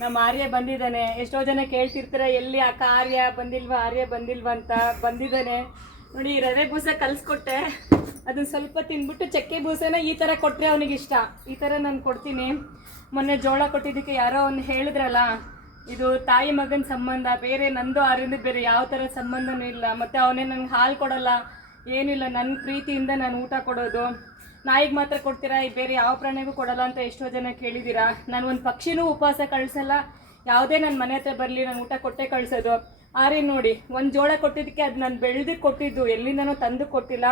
ನಮ್ಮ ಆರ್ಯ ಬಂದಿದ್ದಾನೆ. ಎಷ್ಟೋ ಜನ ಕೇಳ್ತಿರ್ತಾರೆ ಎಲ್ಲಿ ಅಕ್ಕ ಆರ್ಯ ಬಂದಿಲ್ವಾ ಅಂತ. ಬಂದಿದ್ದಾನೆ ನೋಡಿ. ರವೆ ಬೂಸ ಕಲಿಸ್ಕೊಟ್ಟೆ, ಅದನ್ನ ಸ್ವಲ್ಪ ತಿಂದ್ಬಿಟ್ಟು ಚಕ್ಕೆ ಬೂಸನ ಈ ಥರ ಕೊಟ್ಟರೆ ಅವನಿಗೆ ಇಷ್ಟ. ಈ ಥರ ನಾನು ಕೊಡ್ತೀನಿ. ಮೊನ್ನೆ ಜೋಳ ಕೊಟ್ಟಿದ್ದಕ್ಕೆ ಯಾರೋ ಅವ್ನು ಹೇಳಿದ್ರಲ್ಲ, ಇದು ತಾಯಿ ಮಗನ ಸಂಬಂಧ, ಬೇರೆ ನಂದು ಆರಿಂದ ಬೇರೆ ಯಾವ ಥರ ಸಂಬಂಧನೂ ಇಲ್ಲ. ಮತ್ತು ಅವನೇ ನನಗೆ ಹಾಲು ಕೊಡಲ್ಲ, ಏನಿಲ್ಲ, ನನ್ನ ಪ್ರೀತಿಯಿಂದ ನಾನು ಊಟ ಕೊಡೋದು. ನಾಯಿಗೆ ಮಾತ್ರ ಕೊಡ್ತೀರಾ, ಬೇರೆ ಯಾವ ಪ್ರಾಣಿಗೂ ಕೊಡಲ್ಲ ಅಂತ ಎಷ್ಟೋ ಜನ ಕೇಳಿದ್ದೀರಾ. ನಾನು ಒಂದು ಪಕ್ಷಿನೂ ಉಪವಾಸ ಕಳಿಸಲ್ಲ. ಯಾವುದೇ ನನ್ನ ಮನೆ ಹತ್ರ ಬರಲಿ ನಾನು ಊಟ ಕೊಟ್ಟೆ ಕಳಿಸೋದು. ಆರಿ ನೋಡಿ, ಒಂದು ಜೋಳ ಕೊಟ್ಟಿದ್ದಕ್ಕೆ ಅದು ನಾನು ಬೆಳೆದು ಕೊಟ್ಟಿದ್ದು, ಎಲ್ಲಿಂದನೂ ತಂದು ಕೊಟ್ಟಿಲ್ಲ.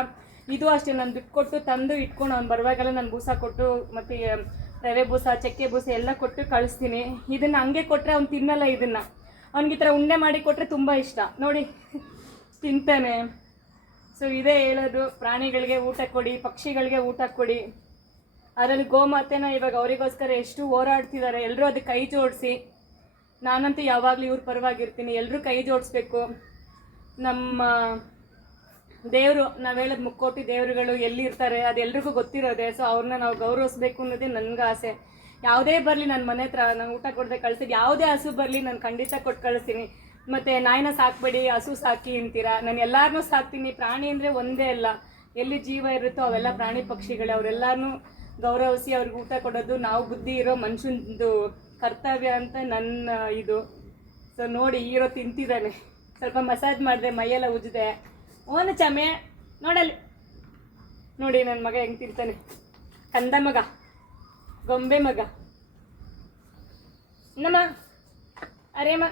ಇದು ಅಷ್ಟೇ, ನಾನು ದುಡ್ಡು ಕೊಟ್ಟು ತಂದು ಇಟ್ಕೊಂಡು ಅವ್ನು ಬರುವಾಗೆಲ್ಲ ನಾನು ಬೂಸ ಕೊಟ್ಟು, ಮತ್ತು ರವೆ ಬೂಸ, ಚಕ್ಕೆ ಬೂಸ ಎಲ್ಲ ಕೊಟ್ಟು ಕಳಿಸ್ತೀನಿ. ಇದನ್ನು ಹಂಗೆ ಕೊಟ್ಟರೆ ಅವ್ನು ತಿನ್ನಲ್ಲ. ಇದನ್ನು ಅವ್ನಿಗೆ ಈ ಥರ ಉಂಡೆ ಮಾಡಿ ಕೊಟ್ಟರೆ ತುಂಬ ಇಷ್ಟ ನೋಡಿ, ತಿಂತಾನೆ. ಸೊ ಇದೇ ಹೇಳೋದು, ಪ್ರಾಣಿಗಳಿಗೆ ಊಟ ಕೊಡಿ, ಪಕ್ಷಿಗಳಿಗೆ ಊಟ ಕೊಡಿ. ಅದರಲ್ಲಿ ಗೋಮಾತೆನ ಇವಾಗ ಅವರಿಗೋಸ್ಕರ ಎಷ್ಟು ಹೋರಾಡ್ತಿದ್ದಾರೆ. ಎಲ್ಲರೂ ಅದಕ್ಕೆ ಕೈ ಜೋಡಿಸಿ. ನಾನಂತೂ ಯಾವಾಗಲೂ ಇವ್ರ ಪರವಾಗಿರ್ತೀನಿ. ಎಲ್ಲರೂ ಕೈ ಜೋಡಿಸ್ಬೇಕು. ನಮ್ಮ ದೇವರು, ನಾವು ಹೇಳೋದು ಮುಕ್ಕೋಟಿ ದೇವರುಗಳು ಎಲ್ಲಿರ್ತಾರೆ ಅದೆಲ್ರಿಗೂ ಗೊತ್ತಿರೋದೆ. ಸೊ ಅವ್ರನ್ನ ನಾವು ಗೌರವಿಸ್ಬೇಕು ಅನ್ನೋದೇ ನನಗೆ ಆಸೆ. ಯಾವುದೇ ಬರಲಿ ನನ್ನ ಮನೆ ಹತ್ರ ನಾನು ಊಟ ಕೊಡದೆ ಕಳಿಸಿದ್ದು, ಯಾವುದೇ ಹಸು ಬರಲಿ ನಾನು ಖಂಡಿತ ಕೊಟ್ಟು ಕಳಿಸ್ತೀನಿ. ಮತ್ತು ನಾಯಿನ ಸಾಕಬೇಡಿ, ಹಸು ಸಾಕಿ ಅಂತೀರಾ. ನಾನು ಎಲ್ಲರನ್ನೂ ಸಾಕ್ತೀನಿ. ಪ್ರಾಣಿ ಅಂದರೆ ಒಂದೇ ಅಲ್ಲ, ಎಲ್ಲಿ ಜೀವ ಇರುತ್ತೋ ಅವೆಲ್ಲ ಪ್ರಾಣಿ ಪಕ್ಷಿಗಳೇ. ಅವರೆಲ್ಲರೂ ಗೌರವಿಸಿ ಅವ್ರಿಗೆ ಊಟ ಕೊಡೋದು ನಾವು ಬುದ್ಧಿ ಇರೋ ಮನುಷ್ಯಂದು ಕರ್ತವ್ಯ ಅಂತ ನನ್ನ ಇದು. ಸೊ ನೋಡಿ, ಹೀರೋ ತಿಂತಿದ್ದಾನೆ. ಸ್ವಲ್ಪ ಮಸಾಜ್ ಮಾಡಿದೆ, ಮೈಯೆಲ್ಲ ಉಜ್ಜಿದೆ. ಓನು ಚಮೆ ನೋಡಲ್ಲಿ ನೋಡಿ ನನ್ನ ಮಗ ಹೆಂಗೆ ತಿಂತಾನೆ. ಕಂದ ಮಗ, ಗೊಂಬೆ ಮಗ. ನಮ್ಮ ಅರೇಮ್ಮ